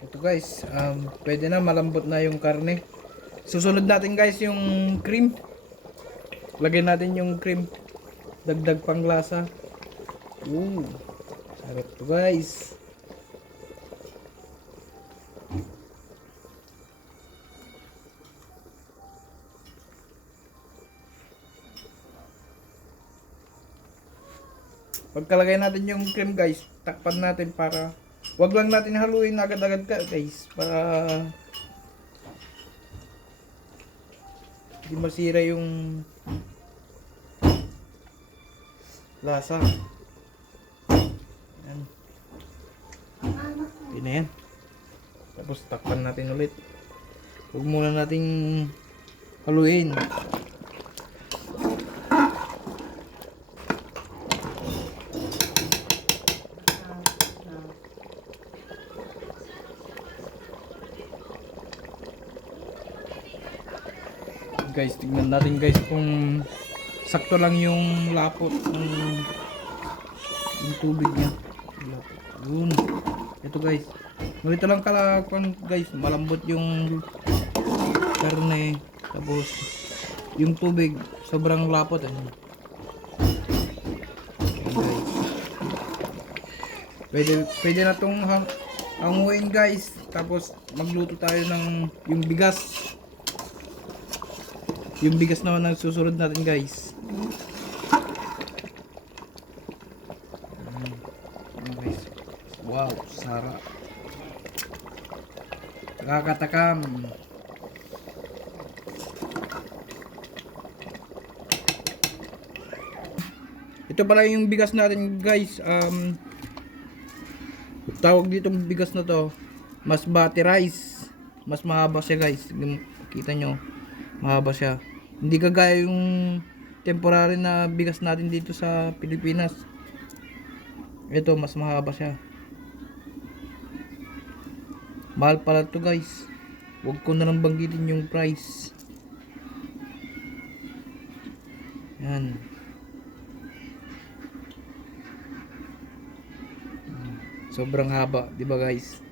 Ito guys, pwede na, malambot na yung karne. Susunod natin guys yung cream. Lagyan natin yung cream. Dagdag pang lasa. Sarap to guys. Pagkalagay natin yung cream guys, takpan natin para wag lang natin haluin agad-agad guys para hindi masira yung lasa. Yan. Yun na yan. Tapos takpan natin ulit. Huwag muna nating haluin. Guys, tignan natin guys kung sakto lang yung lapot ng yung tubig niya. Yun. Ito guys. Ganito lang kalakon guys. Malambot yung karne. Tapos yung tubig sobrang lapot. Guys. Pwede na itong hanguin guys. Tapos magluto tayo ng yung bigas. Yung bigas naman ang susunod natin guys. Guys. Wow, sarap. Nakakatakam. Ito pala yung bigas natin guys. Tawag ditong bigas na to Basmati rice. Mas mahaba siya guys. Kita nyo, mahaba siya. Hindi kagaya yung temporary na bigas natin dito sa Pilipinas. Ito mas mahaba siya. Mahal pala to guys. Huwag ko na lang banggitin yung price. Yan. Sobrang haba, 'di ba guys?